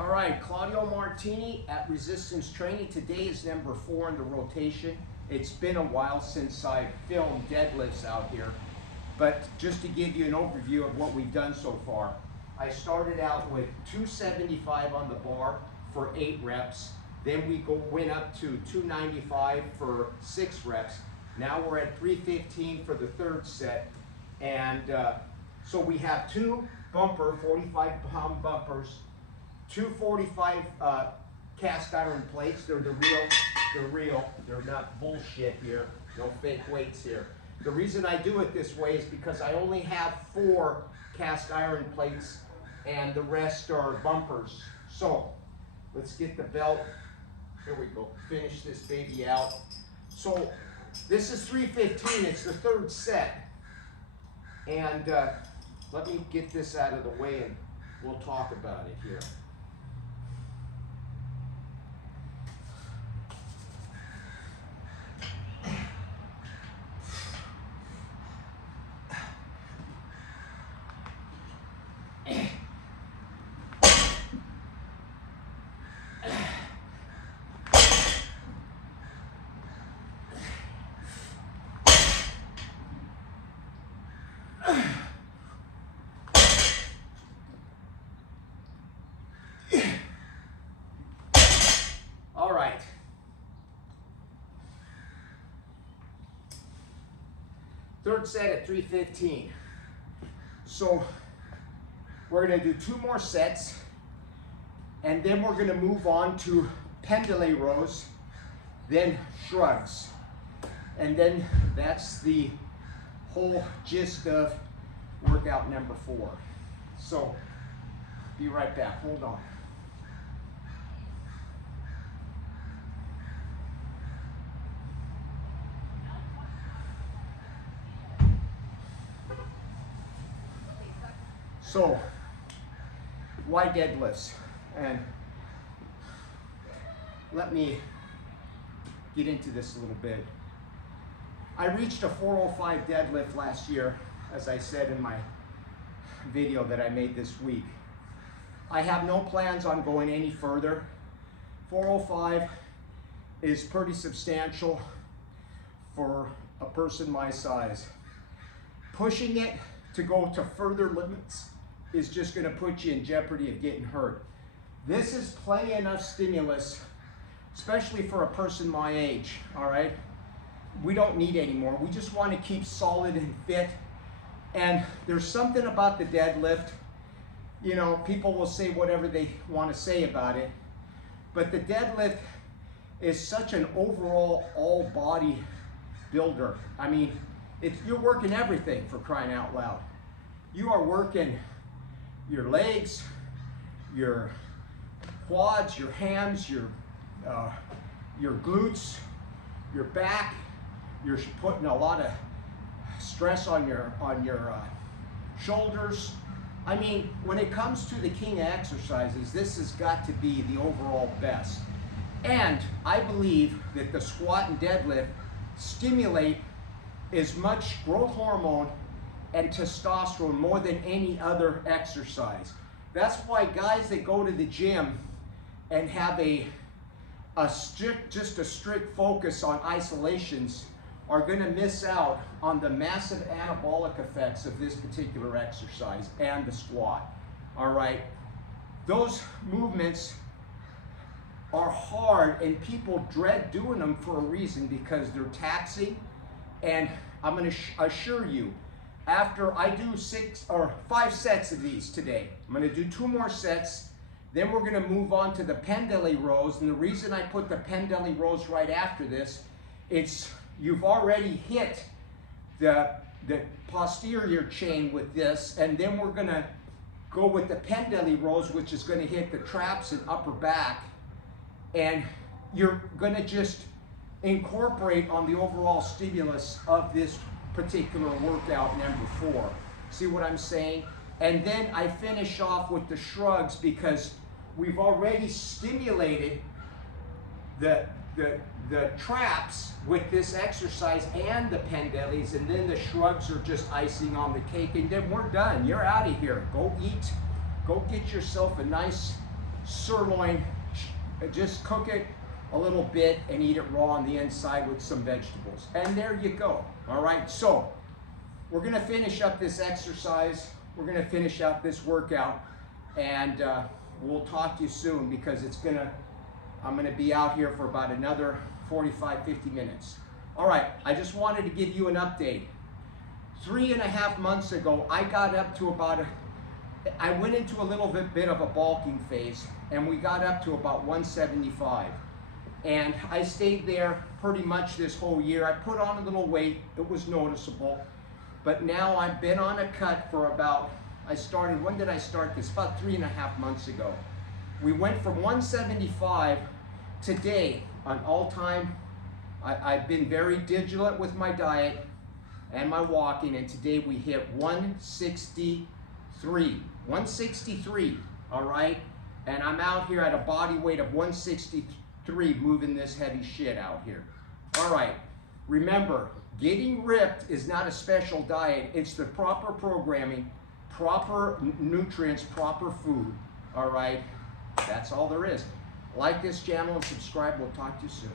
All right, Claudio Martini at Resistance Training. Today is number 4 in the rotation. It's been a while since I filmed deadlifts out here, but just to give you an overview of what we've done so far. I started out with 275 on the bar for 8 reps. Then we went up to 295 for 6 reps. Now we're at 315 for the 3rd set. And so we have 2 bumper, 45-pound bumpers, 2 45 cast iron plates. They're real. They're not bullshit here. No fake weights here. The reason I do it this way is because I only have 4 cast iron plates and the rest are bumpers. So let's get the belt. Here we go. Finish this baby out. So this is 315. It's the 3rd set. And let me get this out of the way and we'll talk about it here. All right. Third set at 315. So we're going to do 2 more sets, and then we're going to move on to pendule rows, then shrugs. And then that's the whole gist of workout number 4. So be right back. Hold on. So, why deadlifts? And let me get into this a little bit. I reached a 405 deadlift last year, as I said in my video that I made this week. I have no plans on going any further. 405 is pretty substantial for a person my size. Pushing it to go to further limits is just going to put you in jeopardy of getting hurt. This is plenty enough stimulus, especially for a person my age, all right? We don't need any more. We just want to keep solid and fit. And there's something about the deadlift, you know, people will say whatever they want to say about it, but the deadlift is such an overall all-body builder. I mean, you're working everything, for crying out loud. You are working your legs, your quads, your hams, your glutes, your back. You're putting a lot of stress on your shoulders. I mean, when it comes to the king of exercises, this has got to be the overall best. And I believe that the squat and deadlift stimulate as much growth hormone and testosterone more than any other exercise. That's why guys that go to the gym and have just a strict focus on isolations are going to miss out on the massive anabolic effects of this particular exercise and the squat. All right, those movements are hard and people dread doing them for a reason, because they're taxing. And I'm going to assure you, after I do 5 sets of these today, I'm going to do 2 more sets, then we're going to move on to the pendule rows. And the reason I put the pendule rows right after this, it's you've already hit the posterior chain with this, and then we're going to go with the pendule rows, which is going to hit the traps and upper back, and you're going to just incorporate on the overall stimulus of this particular workout number 4. See what I'm saying? And then I finish off with the shrugs, because we've already stimulated the traps with this exercise and the pendules, and then the shrugs are just icing on the cake, and then we're done. You're out of here. Go eat. Go get yourself a nice sirloin, just cook it a little bit and eat it raw on the inside with some vegetables. And there you go. All right, so we're gonna finish up this exercise. We're gonna finish out this workout, and we'll talk to you soon, because I'm gonna be out here for about another 45, 50 minutes. All right, I just wanted to give you an update. 3.5 months ago, I got up to I went into a little bit of a bulking phase, and we got up to about 175. And I stayed there pretty much this whole year. I put on a little weight, it was noticeable. But now I've been on a cut for about, when did I start this? About 3.5 months ago. We went from 175 today, an all-time. I've been very vigilant with my diet and my walking, and today we hit 163. 163, all right? And I'm out here at a body weight of 163, moving this heavy shit out here. All right, remember, getting ripped is not a special diet. It's the proper programming, proper nutrients, proper food, all right? That's all there is. Like this channel and subscribe. We'll talk to you soon.